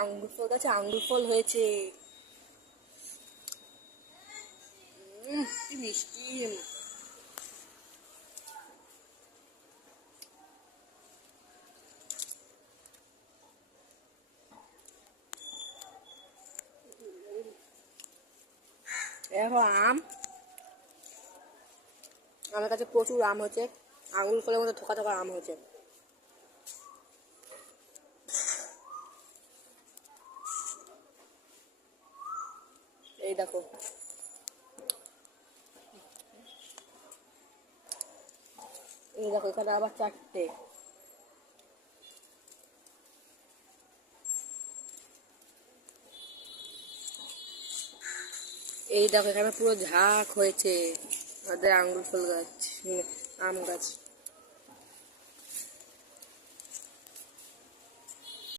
আঙ্গুর ফল গাছে আঙ্গুর ফল হয়েছে। কি মিষ্টি। দেখো আম, আমার কাছে প্রচুর আম হয়েছে, আঙুল ফলের মতো থোকা থোকা আম হয়েছে। এই দেখো, এই দেখো এখানে আবার 4টে। এই দেখো এখানে পুরো ঝাঁক হয়েছে আমাদের আঙ্গুর ফল গাছ, আম গাছ।